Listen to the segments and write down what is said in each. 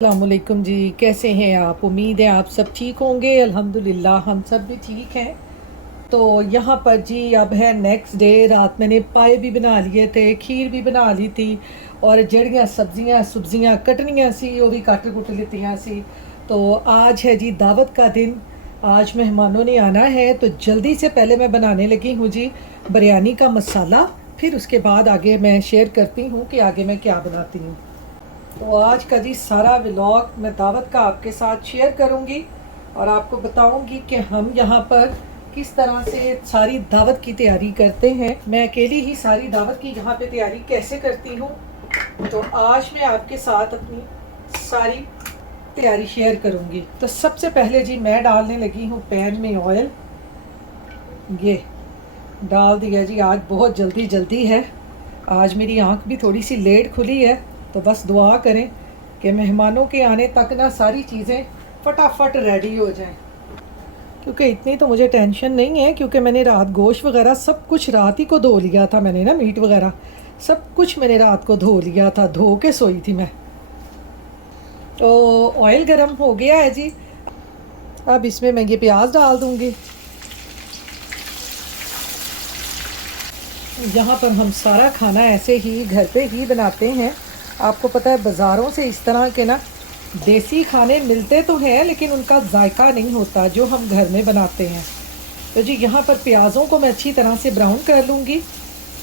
अस्सलामुअलैकुम जी। कैसे हैं आप? उम्मीद है आप सब ठीक होंगे। अल्हम्दुलिल्लाह हम सब भी ठीक हैं। तो यहाँ पर जी अब है नेक्स्ट डे। रात मैंने पाए भी बना लिए थे, खीर भी बना ली थी और जड़ियाँ सब्जियाँ सब्जियाँ कटनियाँ सी वो भी कट कुट लितियाँ सी। तो आज है जी दावत का दिन। आज मेहमानों ने आना है तो जल्दी से पहले मैं बनाने लगी हूँ जी बिरयानी का मसाला। फिर उसके बाद आगे मैं शेयर करती हूँ कि आगे मैं क्या बनाती हूँ। तो आज का जी सारा व्लॉग मैं दावत का आपके साथ शेयर करूंगी और आपको बताऊंगी कि हम यहाँ पर किस तरह से सारी दावत की तैयारी करते हैं। मैं अकेली ही सारी दावत की यहाँ पे तैयारी कैसे करती हूँ, तो आज मैं आपके साथ अपनी सारी तैयारी शेयर करूंगी। तो सबसे पहले जी मैं डालने लगी हूँ पैन में ऑयल। ये डाल दिया जी। आज बहुत जल्दी जल्दी है, आज मेरी आंख भी थोड़ी सी लेट खुली है। तो बस दुआ करें कि मेहमानों के आने तक ना सारी चीज़ें फटाफट रेडी हो जाएं। क्योंकि इतनी तो मुझे टेंशन नहीं है, क्योंकि मैंने रात गोश्त वगैरह सब कुछ रात ही को धो लिया था। मैंने ना मीट वगैरह सब कुछ मैंने रात को धो लिया था, धो के सोई थी मैं। तो ऑयल गर्म हो गया है जी। अब इसमें मैं ये प्याज डाल दूँगी। यहाँ पर हम सारा खाना ऐसे ही घर पे ही बनाते हैं। आपको पता है बाज़ारों से इस तरह के ना देसी खाने मिलते तो हैं, लेकिन उनका जायका नहीं होता जो हम घर में बनाते हैं। तो जी यहाँ पर प्याज़ों को मैं अच्छी तरह से ब्राउन कर लूँगी।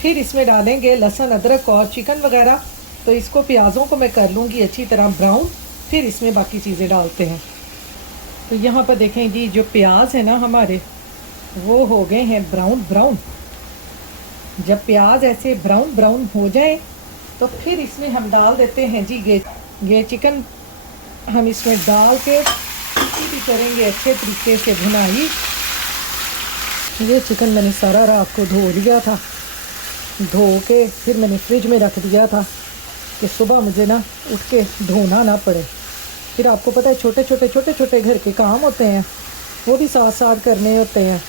फिर इसमें डालेंगे लहसुन अदरक और चिकन वगैरह। तो इसको प्याज़ों को मैं कर लूँगी अच्छी तरह ब्राउन, फिर इसमें बाकी चीज़ें डालते हैं। तो यहाँ पर देखें जी जो प्याज है ना हमारे, वो हो गए हैं ब्राउन ब्राउन। जब प्याज ऐसे ब्राउन ब्राउन हो जाए तो फिर इसमें हम डाल देते हैं जी ये चिकन। हम इसमें डाल के इसी भी करेंगे अच्छे तरीके से भुनाई। ये चिकन मैंने सारा रात को धो लिया था, धो के फिर मैंने फ्रिज में रख दिया था कि सुबह मुझे ना उठ के धोना ना पड़े। फिर आपको पता है छोटे छोटे घर के काम होते हैं, वो भी साथ साथ करने होते हैं।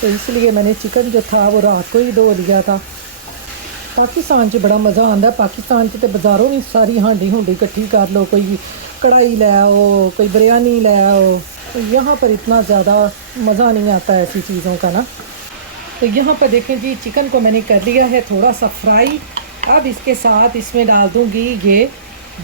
तो इसलिए मैंने चिकन जो था वो रात को ही धो लिया था। पाकिस्तान च बड़ा मज़ा आता है। पाकिस्तान च तो बाज़ारों भी सारी हांडी हुंडी इकट्ठी कर लो, कोई कढ़ाई ले आओ, कोई बिरयानी ले आओ। तो यहाँ पर इतना ज़्यादा मज़ा नहीं आता ऐसी चीज़ों का ना। तो यहाँ पर देखें जी चिकन को मैंने कर लिया है थोड़ा सा फ्राई। अब इसके साथ इसमें डाल दूँगी ये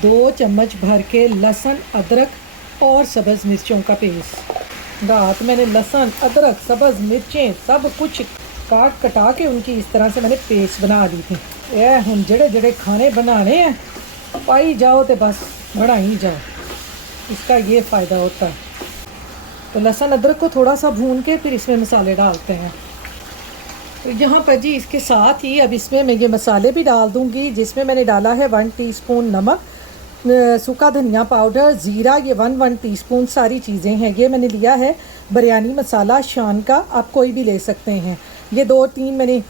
2 चम्मच भर के लहसुन अदरक और सब्ज़ मिर्चों का पेस्ट। रात मैंने लहसुन अदरक सब्ज़ मिर्चें सब कुछ काट कटा के उनकी इस तरह से मैंने पेस्ट बना ली थी। यह हम जड़े जड़े खाने बनाने हैं पाई जाओ तो बस बना ही जाओ, इसका ये फ़ायदा होता है। तो लहसुन अदरक को थोड़ा सा भून के फिर इसमें मसाले डालते हैं। तो यहाँ पर जी इसके साथ ही अब इसमें मैं ये मसाले भी डाल दूँगी, जिसमें मैंने डाला है 1 टीस्पून नमक, सूखा धनिया पाउडर, ज़ीरा, ये 1 टीस्पून सारी चीज़ें हैं। ये मैंने लिया है बिरयानी मसाला शान का, आप कोई भी ले सकते हैं। ये 2-3 मैंने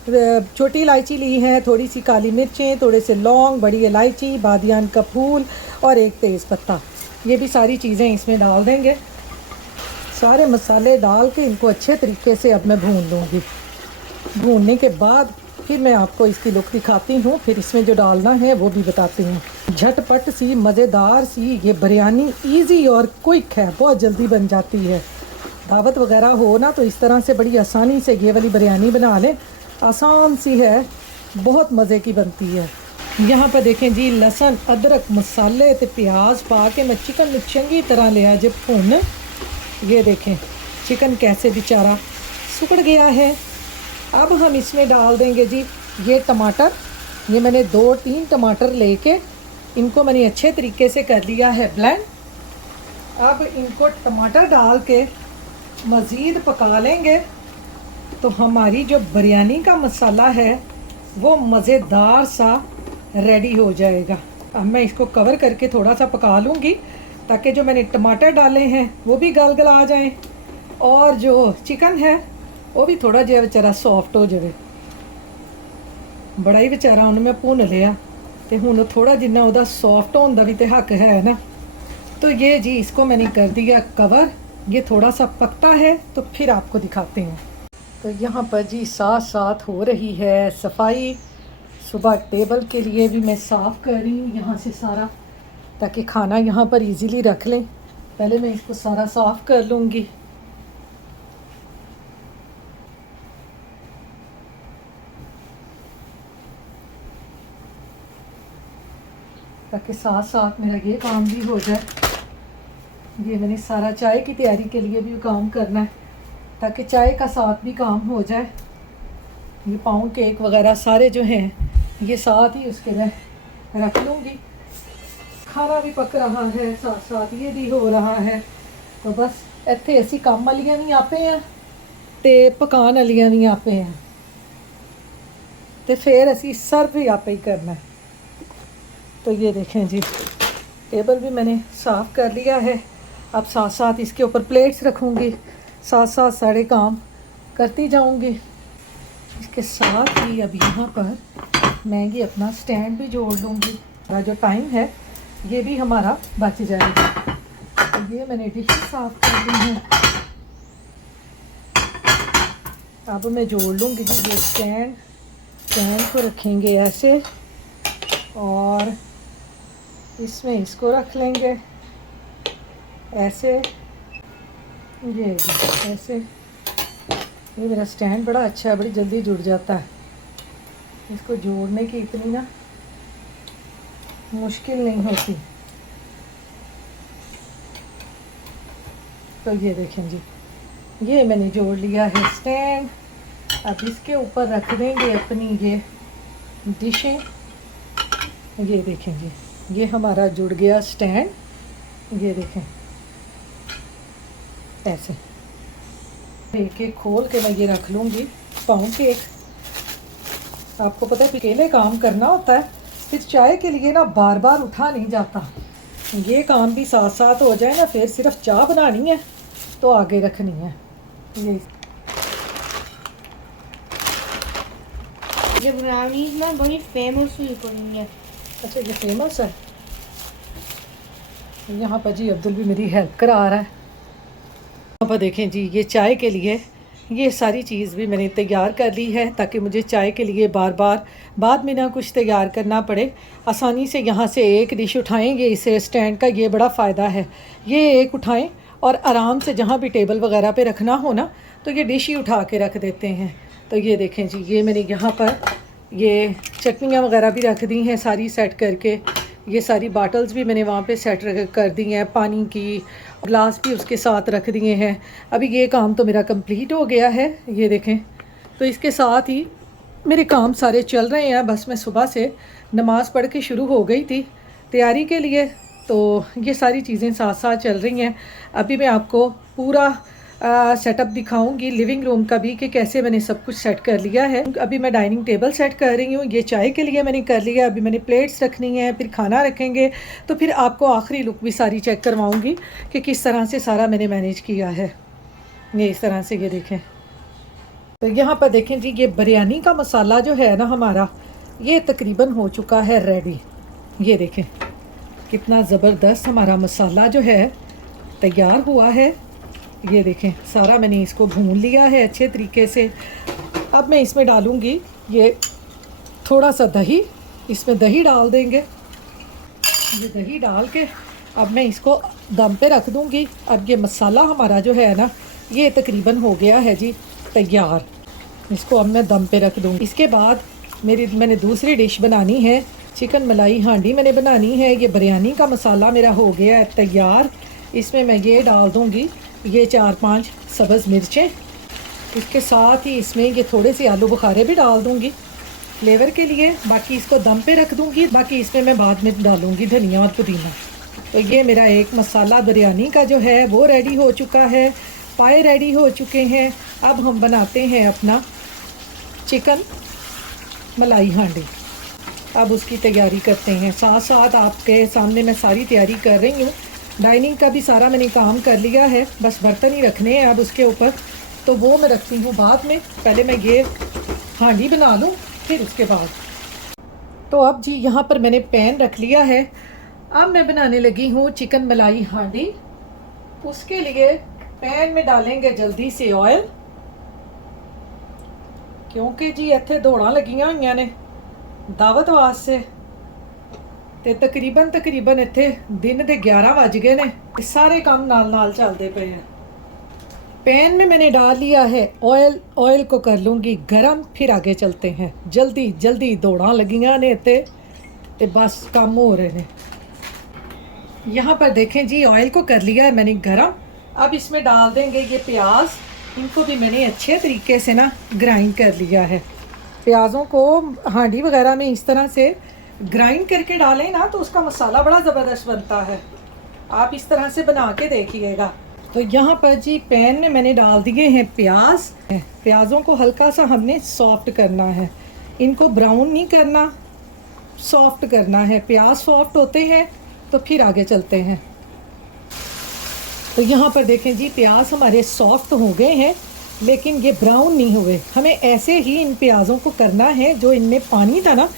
छोटी इलायची ली है, थोड़ी सी काली मिर्चें, थोड़े से लौंग, बड़ी इलायची, बादियान का फूल और एक तेज़पत्ता। ये भी सारी चीज़ें इसमें डाल देंगे। सारे मसाले डाल के इनको अच्छे तरीके से अब मैं भून लूँगी। भूनने के बाद फिर मैं आपको इसकी लुक दिखाती हूँ, फिर इसमें जो डालना है वो भी बताती हूँ। झटपट सी मज़ेदार सी ये बिरयानी इजी और क्विक है, बहुत जल्दी बन जाती है। दावत वगैरह हो ना तो इस तरह से बड़ी आसानी से ये वाली बिरयानी बना लें। आसान सी है, बहुत मज़े की बनती है। यहाँ पर देखें जी लहसुन अदरक मसाले ते प्याज पा के मैं चिकन में चंगी तरह लिया जब भुन। ये देखें चिकन कैसे बेचारा सुकड़ गया है। अब हम इसमें डाल देंगे जी ये टमाटर। ये मैंने 2-3 टमाटर लेके इनको मैंने अच्छे तरीके से कर लिया है ब्लेंड। अब इनको टमाटर डाल के मज़ीद पका लेंगे तो हमारी जो बिरयानी का मसाला है वो मज़ेदार सा रेडी हो जाएगा। अब मैं इसको कवर करके थोड़ा सा पका लूँगी ताकि जो मैंने टमाटर डाले हैं वो भी गल गल आ जाएं और जो चिकन है वो भी थोड़ा जिहा बेचारा सॉफ्ट हो जाए। बड़ा ही बेचारा उन्हें मैं भुन लिया तो हुण थोड़ा जिन्ना उहदा सॉफ्ट होने का भी तो हक है ना। तो ये जी इसको मैंने कर दिया कवर। ये थोड़ा सा पकता है तो फिर आपको दिखाते हैं। तो यहाँ पर जी साथ साथ हो रही है सफाई। सुबह टेबल के लिए भी मैं साफ़ कर रही हूँ यहाँ से सारा। ताकि खाना यहाँ पर इजीली रख लें। पहले मैं इसको सारा साफ़ कर लूँगी। ताकि साथ साथ मेरा ये काम भी हो जाए। ये मैंने सारा चाय की तैयारी के लिए भी काम करना है, ताकि चाय का साथ भी काम हो जाए। ये पाउंड केक वगैरह सारे जो हैं ये साथ ही उसके रख लूँगी। खाना भी पक रहा है, साथ साथ ये भी हो रहा है। तो बस इत्थे असी काम वालियां भी आपे हैं ते पकाने वालियां भी आपे हैं, तो फिर असी सर्व भी आपे ही करना है। तो ये देखें जी, टेबल भी मैंने साफ़ कर लिया है। अब साथ साथ इसके ऊपर प्लेट्स रखूँगी, साथ साथ सारे काम करती जाऊँगी। इसके साथ ही अब यहाँ पर मैं ये अपना स्टैंड भी जोड़ लूँगी। मेरा जो टाइम है ये भी हमारा बच जाएगा। तो ये मैंने डिश साफ़ कर ली है। अब मैं जोड़ लूँगी जी ये स्टैंड को रखेंगे ऐसे, और इसमें इसको रख लेंगे ऐसे, ये ऐसे। ये मेरा स्टैंड बड़ा अच्छा है, बड़ी जल्दी जुड़ जाता है। इसको जोड़ने की इतनी ना मुश्किल नहीं होती। तो ये देखें जी, ये मैंने जोड़ लिया है स्टैंड। अब इसके ऊपर रख देंगे अपनी ये डिशें। ये देखें जी, ये हमारा जुड़ गया स्टैंड। ये देखें ऐसे एक एक खोल के मैं ये रख लूँगी। पाउंड केक आपको पता है अकेले काम करना होता है, फिर चाय के लिए ना बार बार उठा नहीं जाता। ये काम भी साथ साथ हो जाए ना, फिर सिर्फ चाय बनानी है तो आगे रखनी है। ये ब्राउनीज ना बड़ी फेमस हुई पड़ी है। अच्छा ये फेमस है। यहाँ पर जी अब्दुल भी मेरी हेल्प करा रहा है। यहाँ पर देखें जी, ये चाय के लिए ये सारी चीज़ भी मैंने तैयार कर ली है, ताकि मुझे चाय के लिए बार बार बाद में ना कुछ तैयार करना पड़े। आसानी से यहाँ से एक डिश उठाएंगे, इसे स्टैंड का ये बड़ा फ़ायदा है। ये एक उठाएं और आराम से जहाँ भी टेबल वगैरह पे रखना हो ना, तो ये डिश ही उठा के रख देते हैं। तो ये देखें जी, ये मैंने यहाँ पर ये चटनियाँ वगैरह भी रख दी हैं सारी सेट करके। ये सारी बॉटल्स भी मैंने वहाँ पे सेट कर दी हैं, पानी की ग्लास भी उसके साथ रख दिए हैं। अभी ये काम तो मेरा कंप्लीट हो गया है। ये देखें, तो इसके साथ ही मेरे काम सारे चल रहे हैं। बस मैं सुबह से नमाज़ पढ़ के शुरू हो गई थी तैयारी के लिए, तो ये सारी चीज़ें साथ साथ चल रही हैं। अभी मैं आपको पूरा सेटअप दिखाऊंगी लिविंग रूम का भी, कि कैसे मैंने सब कुछ सेट कर लिया है। अभी मैं डाइनिंग टेबल सेट कर रही हूँ, ये चाय के लिए मैंने कर लिया। अभी मैंने प्लेट्स रखनी है, फिर खाना रखेंगे, तो फिर आपको आखिरी लुक भी सारी चेक करवाऊँगी कि किस तरह से सारा मैंने मैनेज किया है। ये इस तरह से, ये देखें। तो यहाँ पर देखें जी, ये बिरयानी का मसाला जो है ना हमारा, ये तकरीबन हो चुका है रेडी। ये देखें कितना ज़बरदस्त हमारा मसाला जो है तैयार हुआ है। ये देखें सारा मैंने इसको भून लिया है अच्छे तरीके से। अब मैं इसमें डालूँगी ये थोड़ा सा दही, इसमें दही डाल देंगे। ये दही डाल के अब मैं इसको दम पे रख दूँगी। अब ये मसाला हमारा जो है ना, ये तकरीबन हो गया है जी तैयार। इसको अब मैं दम पे रख दूँगी। इसके बाद मैंने दूसरी डिश बनानी है, चिकन मलाई हांडी मैंने बनानी है। ये बिरयानी का मसाला मेरा हो गया है तैयार। इसमें मैं ये डाल दूँगी ये 4-5 सब्ज़ मिर्चें। इसके साथ ही इसमें ये थोड़े से आलू बुखारे भी डाल दूँगी फ्लेवर के लिए। बाकी इसको दम पे रख दूँगी, बाकी इसमें मैं बाद में डालूँगी धनिया और पुदीना। तो ये मेरा एक मसाला बिरयानी का जो है वो रेडी हो चुका है, पाए रेडी हो चुके हैं। अब हम बनाते हैं अपना चिकन मलाई हांडी। अब उसकी तैयारी करते हैं। साथ साथ आपके सामने मैं सारी तैयारी कर रही हूँ। डाइनिंग का भी सारा मैंने काम कर लिया है, बस बर्तन ही रखने हैं अब उसके ऊपर, तो वो मैं रखती हूँ बाद में। पहले मैं ये हांडी बना लूँ, फिर उसके बाद। तो अब जी यहाँ पर मैंने पैन रख लिया है। अब मैं बनाने लगी हूँ चिकन मलाई हांडी। उसके लिए पैन में डालेंगे जल्दी से ऑयल, क्योंकि जी इत्थे दौड़ां लगियां होईयां ने दावत वास्ते। ਤੇ ਤਕਰੀਬਨ ਇੱਥੇ दिन ਦੇ 11 ਵੱਜ ਗਏ ਨੇ ਤੇ ਸਾਰੇ ਕੰਮ ਨਾਲ ਚੱਲਦੇ ਪਏ ਆ। पैन में मैंने डाल लिया है ऑयल को कर लूँगी गरम, फिर आगे चलते हैं। जल्दी दौड़ा लगियां ने ते बस काम हो रहे हैं। यहाँ पर देखें जी ऑयल को कर लिया है मैंने गरम। अब इसमें डाल देंगे ये प्याज, इनको भी मैंने अच्छे तरीके से ना ग्राइंड कर लिया है। प्याज़ों को हांडी वगैरह में इस तरह से ग्राइंड करके डालें ना तो उसका मसाला बड़ा ज़बरदस्त बनता है। आप इस तरह से बना के देखिएगा। तो यहाँ पर जी पैन में मैंने डाल दिए हैं प्याज। प्याज़ों को हल्का सा हमने सॉफ्ट करना है, इनको ब्राउन नहीं करना, सॉफ्ट करना है। प्याज सॉफ्ट होते हैं तो फिर आगे चलते हैं। तो यहाँ पर देखें जी प्याज हमारे सॉफ्ट हो गए हैं लेकिन ये ब्राउन नहीं हुए। हमें ऐसे ही इन प्याज़ों को करना है, जो इनमें पानी था ना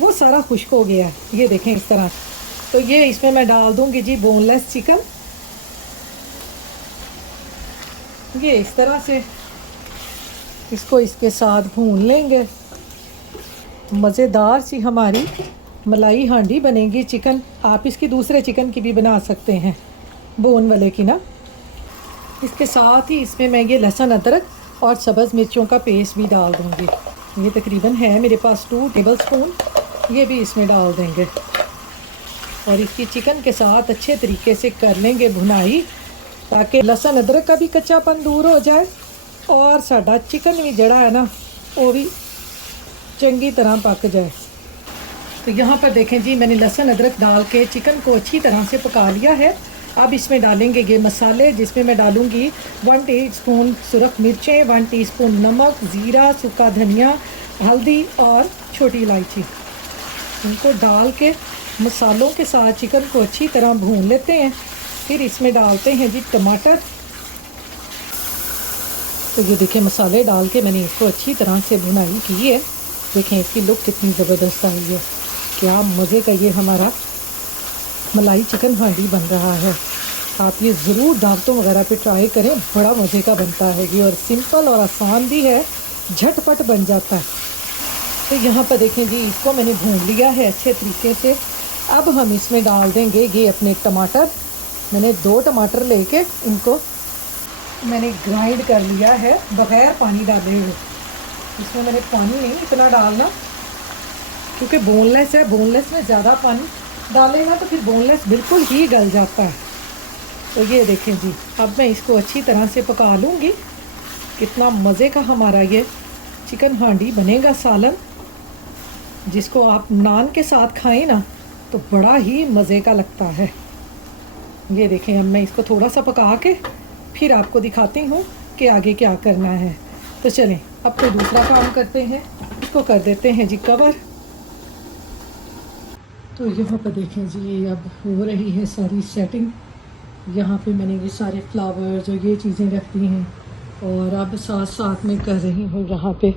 वो सारा खुश्क हो गया है। ये देखें इस तरह। तो ये इसमें मैं डाल दूँगी जी बोनलेस चिकन। ये इस तरह से इसको इसके साथ भून लेंगे। मज़ेदार सी हमारी मलाई हांडी बनेगी चिकन। आप इसकी दूसरे चिकन की भी बना सकते हैं, बोन वाले की ना। इसके साथ ही इसमें मैं ये लहसुन अदरक और सब्ज़ मिर्चों का पेस्ट भी डाल दूँगी। ये तकरीबन है मेरे पास 2 टेबलस्पून, ये भी इसमें डाल देंगे और इसकी चिकन के साथ अच्छे तरीके से कर लेंगे भुनाई, ताकि लहसुन अदरक का भी कच्चापन दूर हो जाए और साडा चिकन भी जड़ा है ना वो भी चंगी तरह पक जाए। तो यहाँ पर देखें जी मैंने लहसुन अदरक डाल के चिकन को अच्छी तरह से पका लिया है। अब इसमें डालेंगे ये मसाले, जिसमें मैं डालूँगी 1 टीस्पून सुरख मिर्चें, 1 टीस्पून नमक, ज़ीरा, सूखा धनिया, हल्दी और छोटी इलायची। इनको डाल के मसालों के साथ चिकन को अच्छी तरह भून लेते हैं। फिर इसमें डालते हैं जी टमाटर। तो ये देखें मसाले डाल के मैंने इसको अच्छी तरह से भुनाई की है। देखें इसकी लुक कितनी ज़बरदस्त आई है। क्या मज़े का ये हमारा मलाई चिकन हांडी बन रहा है। आप ये ज़रूर दावतों वगैरह पे ट्राई करें, बड़ा मज़े का बनता है ये और सिंपल और आसान भी है, झटपट बन जाता है। तो यहाँ पर देखें जी इसको मैंने भून लिया है अच्छे तरीके से। अब हम इसमें डाल देंगे ये अपने टमाटर। मैंने 2 टमाटर लेके इनको मैंने ग्राइंड कर लिया है बग़ैर पानी डाले हुए। इसमें मैंने पानी नहीं इतना डालना क्योंकि बोनलेस है, बोनलेस में ज़्यादा पानी डालेगा तो फिर बोनलेस बिल्कुल ही गल जाता है। तो ये देखें जी अब मैं इसको अच्छी तरह से पका लूँगी। कितना मज़े का हमारा ये चिकन हांडी बनेगा सालन, जिसको आप नान के साथ खाएं ना तो बड़ा ही मज़े का लगता है। ये देखें अब मैं इसको थोड़ा सा पका के फिर आपको दिखाती हूँ कि आगे क्या करना है। तो चलें अब कोई दूसरा काम करते हैं, इसको कर देते हैं जी कवर। तो यहाँ पर देखें जी अब हो रही है सारी सेटिंग। यहाँ पे मैंने ये सारे फ्लावर जो ये चीज़ें रख दी हैं और अब साथ में कर रही हूँ यहाँ पे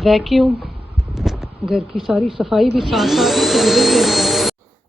वैक्यूम। घर की सारी सफाई भी साथ ही चल रही है।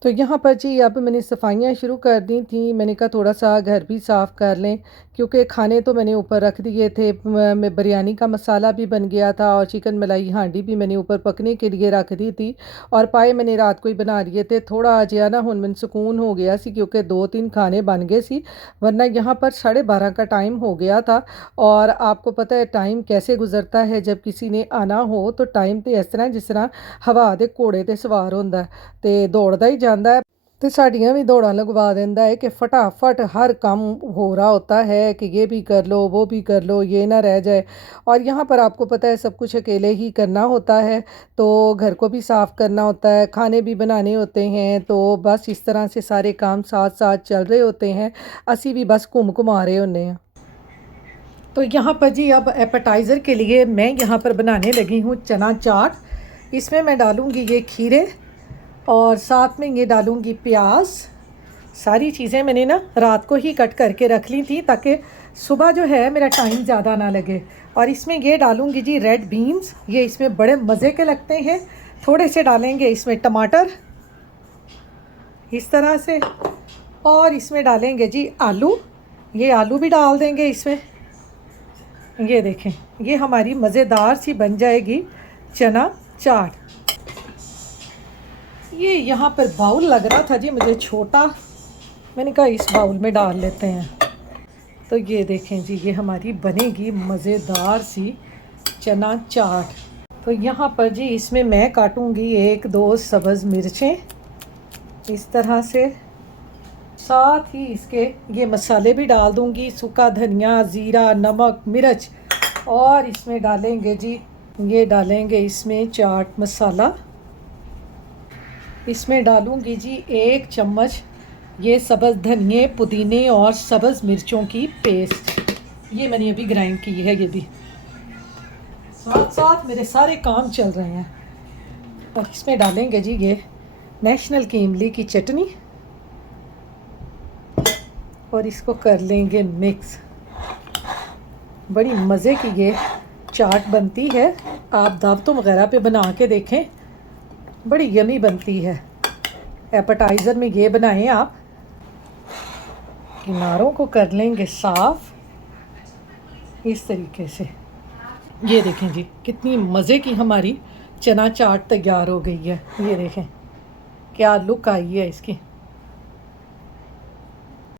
तो यहाँ पर जी अब मैंने सफाइयाँ शुरू कर दी थी। मैंने कहा थोड़ा सा घर भी साफ़ कर लें क्योंकि खाने तो मैंने ऊपर रख दिए थे। बिरयानी का मसाला भी बन गया था और चिकन मलाई हांडी भी मैंने ऊपर पकने के लिए रख दी थी और पाए मैंने रात को ही बना लिए थे। थोड़ा अजिया ना हुन मैंने सुकून हो गया सी क्योंकि 2-3 खाने बन गए सी, वरना यहाँ पर 12:30 का टाइम हो गया था। और आपको पता है टाइम कैसे गुजरता है जब किसी ने आना हो, तो टाइम तो इस तरह जिस तरह हवा के घोड़े ते सवार होंदा है ते दौड़दा ही जाता है। तो साड़ियाँ भी दौड़ा लगवा देता है कि फटाफट हर काम हो रहा होता है कि ये भी कर लो वो भी कर लो, ये ना रह जाए। और यहाँ पर आपको पता है सब कुछ अकेले ही करना होता है, तो घर को भी साफ़ करना होता है, खाने भी बनाने होते हैं। तो बस इस तरह से सारे काम साथ साथ चल रहे होते हैं। असी भी बस घुमा रहे होने हैं। तो यहाँ पर जी अब एपेटाइज़र के लिए मैं यहाँ पर बनाने लगी हूँ चना चाट। इसमें मैं डालूँगी ये खीरे और साथ में ये डालूँगी प्याज। सारी चीज़ें मैंने ना रात को ही कट करके रख ली थी ताकि सुबह जो है मेरा टाइम ज़्यादा ना लगे। और इसमें ये डालूँगी जी रेड बीन्स, ये इसमें बड़े मज़े के लगते हैं। थोड़े से डालेंगे इसमें टमाटर इस तरह से, और इसमें डालेंगे जी आलू। ये आलू भी डाल देंगे इसमें। ये देखें ये हमारी मज़ेदार सी बन जाएगी चना चाट। ये यहाँ पर बाउल लग रहा था जी मुझे छोटा, मैंने कहा इस बाउल में डाल लेते हैं। तो ये देखें जी, ये हमारी बनेगी मज़ेदार सी चना चाट। तो यहाँ पर जी इसमें मैं काटूँगी 1-2 सब्ज़ मिर्चें इस तरह से, साथ ही इसके ये मसाले भी डाल दूँगी, सूखा धनिया, ज़ीरा, नमक, मिर्च, और इसमें डालेंगे जी, ये डालेंगे इसमें चाट मसाला। इसमें डालूँगी जी 1 चम्मच ये सब्ज़ धनिए, पुदीने और सब्ज़ मिर्चों की पेस्ट, ये मैंने अभी ग्राइंड की है। ये भी साथ साथ मेरे सारे काम चल रहे हैं। और इसमें डालेंगे जी ये नेशनल की इमली की चटनी, और इसको कर लेंगे मिक्स। बड़ी मज़े की ये चाट बनती है, आप दावतों वगैरह पे बना के देखें, बड़ी यमी बनती है। एपेटाइज़र में ये बनाएं आप। किनारों को कर लेंगे साफ़ इस तरीके से। ये देखें जी, कितनी मज़े की हमारी चना चाट तैयार हो गई है। ये देखें क्या लुक आई है इसकी।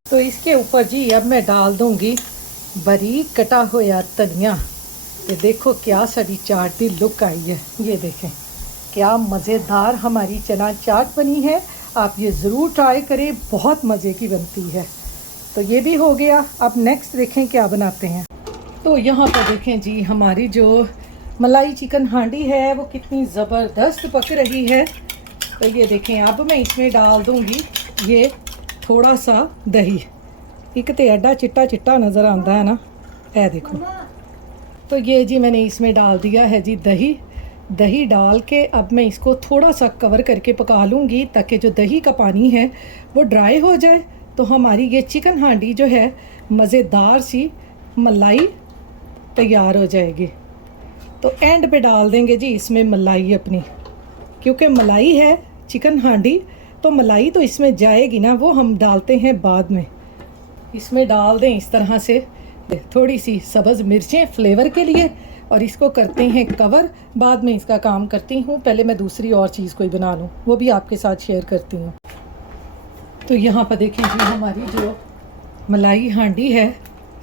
तो इसके ऊपर जी अब मैं डाल दूँगी बारीक कटा हुआ धनिया। ये देखो क्या सारी चाट की लुक आई है। ये देखें क्या मज़ेदार हमारी चना चाट बनी है। आप ये ज़रूर ट्राई करें, बहुत मज़े की बनती है। तो ये भी हो गया। अब नेक्स्ट देखें क्या बनाते हैं। तो यहाँ पर देखें जी, हमारी जो मलाई चिकन हांडी है वो कितनी ज़बरदस्त पक रही है। तो ये देखें, अब मैं इसमें डाल दूँगी ये थोड़ा सा दही। एक तो एडा चिट्टा चिट्टा नज़र आता है ना, है देखो। तो ये जी मैंने इसमें डाल दिया है जी दही। दही डाल के अब मैं इसको थोड़ा सा कवर करके पका लूँगी, ताकि जो दही का पानी है वो ड्राई हो जाए। तो हमारी ये चिकन हांडी जो है मज़ेदार सी मलाई तैयार हो जाएगी। तो एंड पे डाल देंगे जी इसमें मलाई अपनी, क्योंकि मलाई है चिकन हांडी, तो मलाई तो इसमें जाएगी ना, वो हम डालते हैं बाद में। इसमें डाल दें इस तरह से थोड़ी सी सब्ज़ मिर्चें फ्लेवर के लिए, और इसको करते हैं कवर। बाद में इसका काम करती हूँ, पहले मैं दूसरी और चीज़ कोई बना लूँ, वो भी आपके साथ शेयर करती हूँ। तो यहाँ पर देखें जी, हमारी जो मलाई हांडी है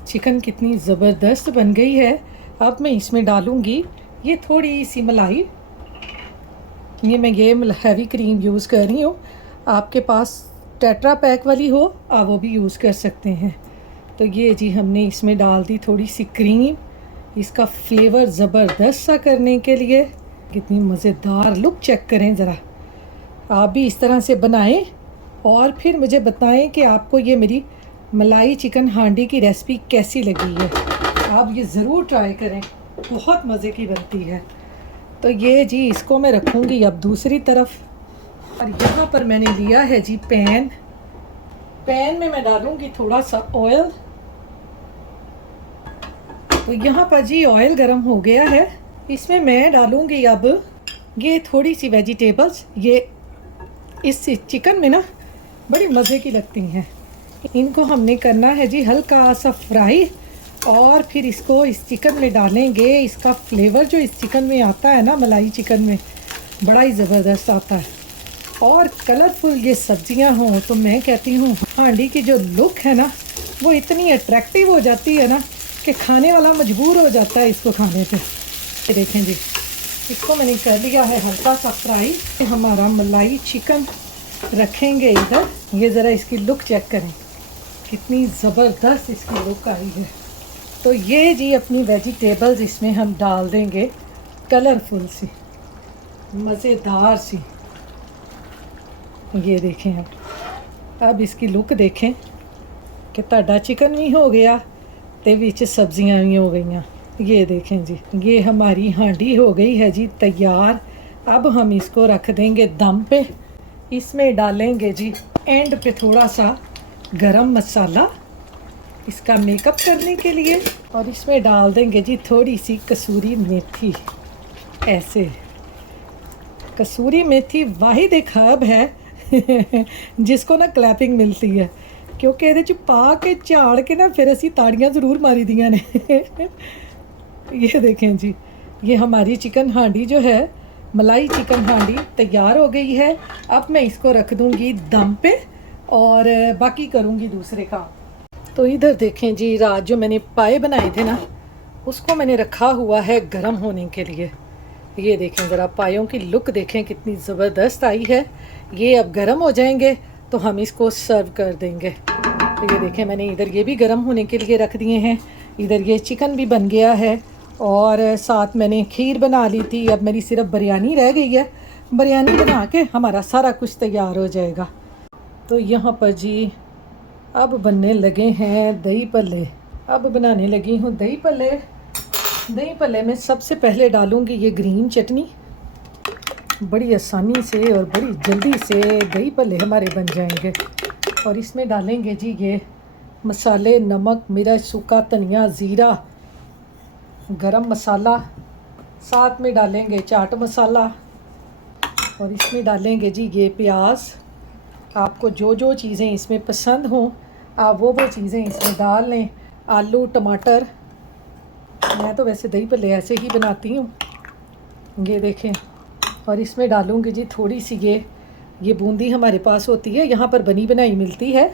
चिकन कितनी ज़बरदस्त बन गई है। अब मैं इसमें डालूँगी ये थोड़ी सी मलाई। ये मैं ये हैवी क्रीम यूज़ कर रही हूँ, आपके पास टेट्रा पैक वाली हो आप वो भी यूज़ कर सकते हैं। तो ये जी हमने इसमें डाल दी थोड़ी सी क्रीम, इसका फ्लेवर ज़बरदस्त सा करने के लिए। कितनी मज़ेदार लुक चेक करें ज़रा, आप भी इस तरह से बनाएं और फिर मुझे बताएं कि आपको ये मेरी मलाई चिकन हांडी की रेसिपी कैसी लगी है। आप ये ज़रूर ट्राई करें, बहुत मज़े की बनती है। तो ये जी इसको मैं रखूँगी अब दूसरी तरफ, और यहाँ पर मैंने लिया है जी पैन में मैं डालूँगी थोड़ा सा ऑयल। तो यहाँ पर जी ऑयल गरम हो गया है, इसमें मैं डालूँगी अब ये थोड़ी सी वेजिटेबल्स। ये इस चिकन में ना बड़ी मज़े की लगती हैं। इनको हमने करना है जी हल्का सा फ्राई, और फिर इसको इस चिकन में डालेंगे। इसका फ्लेवर जो इस चिकन में आता है ना, मलाई चिकन में, बड़ा ही ज़बरदस्त आता है। और कलरफुल ये सब्जियां हों तो मैं कहती हूँ हांडी की जो लुक है ना वो इतनी अट्रैक्टिव हो जाती है ना कि खाने वाला मजबूर हो जाता है इसको खाने पे। ये देखें जी, इसको मैंने कर लिया है हल्का सा फ्राई। हमारा मलाई चिकन रखेंगे इधर। ये ज़रा इसकी लुक चेक करें, कितनी ज़बरदस्त इसकी लुक आई है। तो ये जी अपनी वेजिटेबल्स इसमें हम डाल देंगे, कलरफुल सी मज़ेदार सी। ये देखें अब इसकी लुक देखें कि ताड़ा चिकन भी हो गया ते विच सब्जियां भी हो गईयां। ये देखें जी, ये हमारी हांडी हो गई है जी तैयार। अब हम इसको रख देंगे दम पे। इसमें डालेंगे जी एंड पे थोड़ा सा गरम मसाला इसका मेकअप करने के लिए, और इसमें डाल देंगे जी थोड़ी सी कसूरी मेथी। ऐसे कसूरी मेथी वाहिद एक हर्ब है जिसको ना क्लैपिंग मिलती है, क्योंकि ये पा के झाड़ के ना फिर असी ताड़ियाँ ज़रूर मारी दियाँ ने। ये देखें जी, ये हमारी चिकन हांडी जो है मलाई चिकन हांडी तैयार हो गई है। अब मैं इसको रख दूंगी दम पे और बाकी करूंगी दूसरे काम। तो इधर देखें जी, रात जो मैंने पाए बनाए थे ना, उसको मैंने रखा हुआ है गरम होने के लिए। ये देखें ज़रा, पायों की लुक देखें कितनी ज़बरदस्त आई है। ये अब गरम हो जाएंगे तो हम इसको सर्व कर देंगे। तो ये देखें, मैंने इधर ये भी गरम होने के लिए रख दिए हैं। इधर ये चिकन भी बन गया है और साथ मैंने खीर बना ली थी। अब मेरी सिर्फ बिरयानी रह गई है। बिरयानी बना के हमारा सारा कुछ तैयार हो जाएगा। तो यहाँ पर जी अब बनने लगे हैं दही पल्ले। अब बनाने लगी हूँ दही पल्ले। दही पल्ले में सबसे पहले डालूँगी ये ग्रीन चटनी। बड़ी आसानी से और बड़ी जल्दी से दही पल्ले हमारे बन जाएंगे। और इसमें डालेंगे जी ये मसाले, नमक, मिर्च, सूखा धनिया, ज़ीरा, गरम मसाला, साथ में डालेंगे चाट मसाला और इसमें डालेंगे जी ये प्याज। आपको जो जो चीज़ें इसमें पसंद हों आप वो चीज़ें इसमें डाल लें। आलू, टमाटर, मैं तो वैसे दही पल्ले ऐसे ही बनाती हूँ। ये देखें, और इसमें डालूँगी जी थोड़ी सी ये बूंदी हमारे पास होती है, यहाँ पर बनी बनाई मिलती है,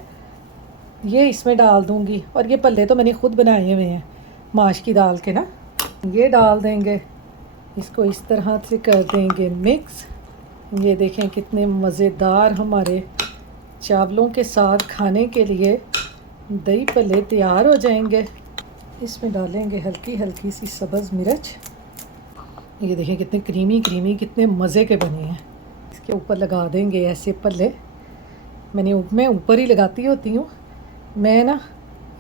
ये इसमें डाल दूँगी। और ये पल्ले तो मैंने ख़ुद बनाए हुए हैं माश की दाल के ना। ये डाल देंगे, इसको इस तरह से कर देंगे मिक्स। ये देखें कितने मज़ेदार हमारे चावलों के साथ खाने के लिए दही पल्ले तैयार हो जाएंगे। इसमें डालेंगे हल्की हल्की सी सब्ज़ मिर्च। ये देखें कितने क्रीमी कितने मज़े के बने हैं। इसके ऊपर लगा देंगे ऐसे पल्ले। मैं ऊपर ही लगाती होती हूँ, मैं ना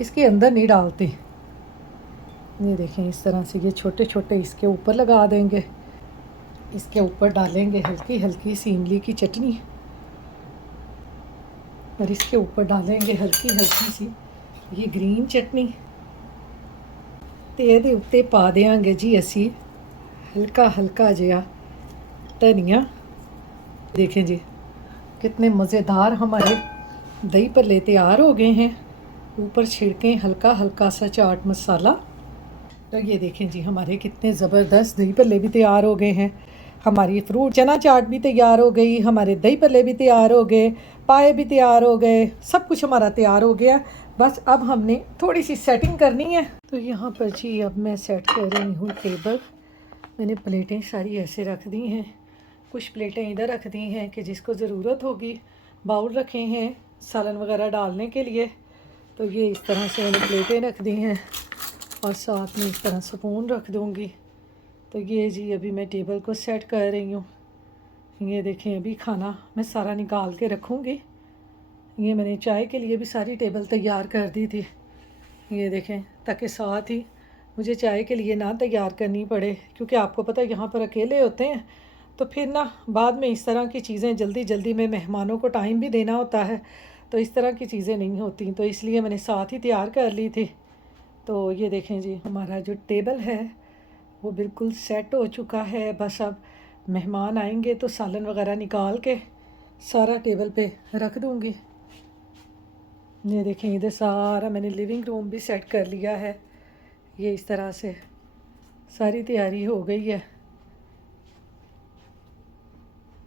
इसके अंदर नहीं डालती। ये देखें इस तरह से ये छोटे छोटे इसके ऊपर लगा देंगे। इसके ऊपर डालेंगे हल्की हल्की सी इमली की चटनी और इसके ऊपर डालेंगे हल्की हल्की सी ये ग्रीन चटनी। तो ये उत्ते पा देंगे जी असी हल्का हल्का जिहा धनिया। देखें जी कितने मज़ेदार हमारे दही पल्ले तैयार हो गए हैं। ऊपर छिड़कें हल्का हल्का सा चाट मसाला। तो ये देखें जी हमारे कितने ज़बरदस्त दही पल्ले भी तैयार हो गए हैं। हमारी फ्रूट चना चाट भी तैयार हो गई, हमारे दही पल्ले भी तैयार हो गए, पाए भी तैयार हो गए, सब कुछ हमारा तैयार हो गया। बस अब हमने थोड़ी सी सेटिंग करनी है। तो यहाँ पर जी अब मैं सेट कर रही हूँ टेबल। मैंने प्लेटें सारी ऐसे रख दी हैं, कुछ प्लेटें इधर रख दी हैं कि जिसको ज़रूरत होगी। बाउल रखे हैं सालन वगैरह डालने के लिए। तो ये इस तरह से मैंने प्लेटें रख दी हैं और साथ में इस तरह स्पून रख दूँगी। तो ये जी अभी मैं टेबल को सेट कर रही हूँ। ये देखें अभी खाना मैं सारा निकाल के रखूँगी। ये मैंने चाय के लिए भी सारी टेबल तैयार कर दी थी। ये देखें, ताकि साथ ही मुझे चाय के लिए ना तैयार करनी पड़े, क्योंकि आपको पता है यहाँ पर अकेले होते हैं तो फिर ना बाद में इस तरह की चीज़ें जल्दी जल्दी में मेहमानों को टाइम भी देना होता है, तो इस तरह की चीज़ें नहीं होती, तो इसलिए मैंने साथ ही तैयार कर ली थी। तो ये देखें जी हमारा जो टेबल है वो बिल्कुल सेट हो चुका है। बस अब मेहमान आएंगे तो सालन वगैरह निकाल के सारा टेबल पे रख दूँगी। ये देखें इधर सारा मैंने लिविंग रूम भी सेट कर लिया है। ये इस तरह से सारी तैयारी हो गई है।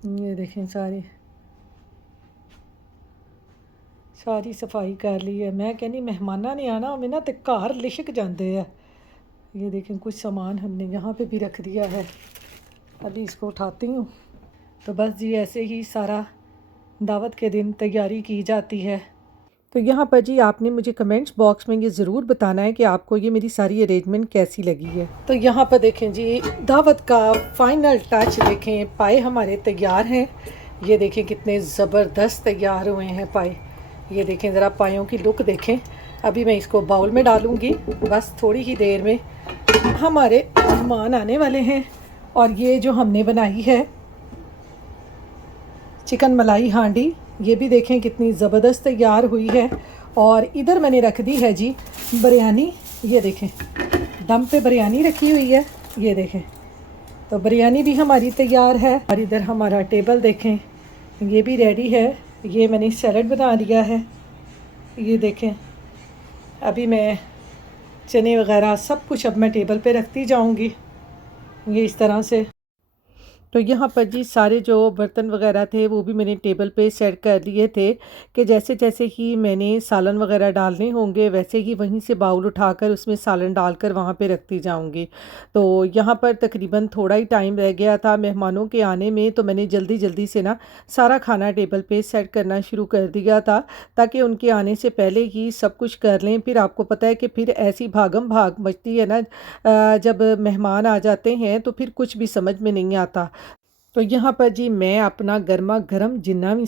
ये देखें सारी सफाई कर ली है। मैं कहनी मेहमाना ने आना हमें ना तो घर लिशक जाते हैं। ये देखें कुछ सामान हमने यहाँ पे भी रख दिया है, अभी इसको उठाती हूँ। तो बस जी ऐसे ही सारा दावत के दिन तैयारी की जाती है। तो यहाँ पर जी आपने मुझे कमेंट्स बॉक्स में ये ज़रूर बताना है कि आपको ये मेरी सारी अरेंजमेंट कैसी लगी है। तो यहाँ पर देखें जी दावत का फाइनल टच देखें, पाए हमारे तैयार हैं। ये देखें कितने ज़बरदस्त तैयार हुए हैं पाए। ये देखें ज़रा पायों की लुक देखें। अभी मैं इसको बाउल में डालूँगी, बस थोड़ी ही देर में हमारे मेहमान आने वाले हैं। और ये जो हमने बनाई है चिकन मलाई हांडी, ये भी देखें कितनी ज़बरदस्त तैयार हुई है। और इधर मैंने रख दी है जी बिरयानी। ये देखें दम पे बिरयानी रखी हुई है। ये देखें तो बिरयानी भी हमारी तैयार है। और इधर हमारा टेबल देखें ये भी रेडी है। ये मैंने सैलड बना लिया है। ये देखें अभी मैं चने वगैरह सब कुछ अब मैं टेबल पे रखती जाऊंगी। ये इस तरह से तो यहाँ पर जी सारे जो बर्तन वगैरह थे वो भी मैंने टेबल पे सेट कर लिए थे कि जैसे जैसे ही मैंने सालन वगैरह डालने होंगे वैसे ही वहीं से बाउल उठाकर उसमें सालन डालकर वहाँ पे रखती जाऊँगी। तो यहाँ पर तकरीबन थोड़ा ही टाइम रह गया था मेहमानों के आने में, तो मैंने जल्दी जल्दी से ना सारा खाना टेबल पे सेट करना शुरू कर दिया था ताकि उनके आने से पहले ही सब कुछ कर लें। फिर आपको पता है कि फिर ऐसी भागम भाग मचती है ना, जब मेहमान आ जाते हैं तो फिर कुछ भी समझ में नहीं आता। तो यहाँ पर जी मैं अपना गर्मा गर्म जिन्ना भी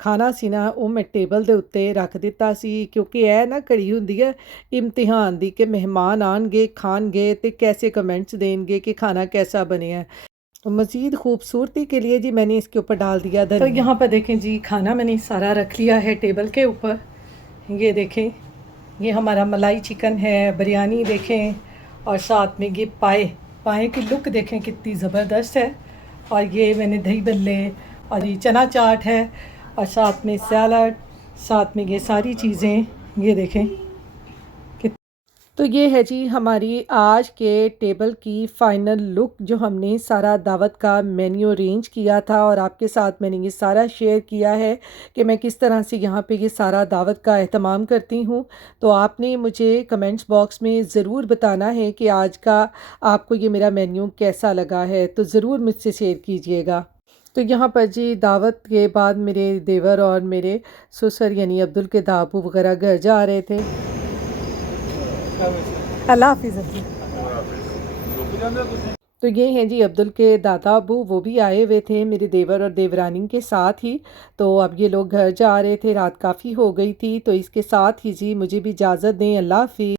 खाना सी ना वो मैं टेबल ਦੇ ਉੱਤੇ ਰੱਖ ਦਿੱਤਾ ਸੀ, ਕਿਉਂਕਿ ਇਹ ਨਾ ਘੜੀ ਹੁੰਦੀ ਹੈ ਇਮਤਿਹਾਨ ਦੀ ਕਿ ਮਹਿਮਾਨ ਆਣਗੇ ਖਾਣਗੇ ਤੇ कैसे कमेंट्स देंगे कि खाना कैसा बने है। तो मज़ीद खूबसूरती के लिए जी मैंने इसके ऊपर डाल दिया धनिया। तो यहाँ पर देखें जी खाना मैंने सारा रख लिया है टेबल के ऊपर। ये देखें, ये हमारा मलाई चिकन है, बिरयानी देखें, और साथ में ये पाए पाए की लुक देखें कितनी ज़बरदस्त है। और ये मैंने दही बल्ले और ये चना चाट है और साथ में सैलड, साथ में ये सारी चीज़ें ये देखें कि। तो ये है जी हमारी आज के टेबल की फ़ाइनल लुक, जो हमने सारा दावत का मेन्यू अरेंज किया था और आपके साथ मैंने ये सारा शेयर किया है कि मैं किस तरह से यहाँ पे ये सारा दावत का एहतमाम करती हूँ। तो आपने मुझे कमेंट्स बॉक्स में ज़रूर बताना है कि आज का आपको ये मेरा मेन्यू कैसा लगा है, तो ज़रूर मुझसे शेयर कीजिएगा। तो यहाँ पर जी दावत के बाद मेरे देवर और मेरे ससुर यानी अब्दुल के दाबू वगैरह घर जा रहे थे। अल्लाह हाफिज़ जी। तो ये हैं जी अब्दुल के दादा अबू, वो भी आए हुए थे मेरे देवर और देवरानी के साथ ही। तो अब ये लोग घर जा रहे थे, रात काफ़ी हो गई थी, तो इसके साथ ही जी मुझे भी इजाज़त दें। अल्लाह हाफिज़।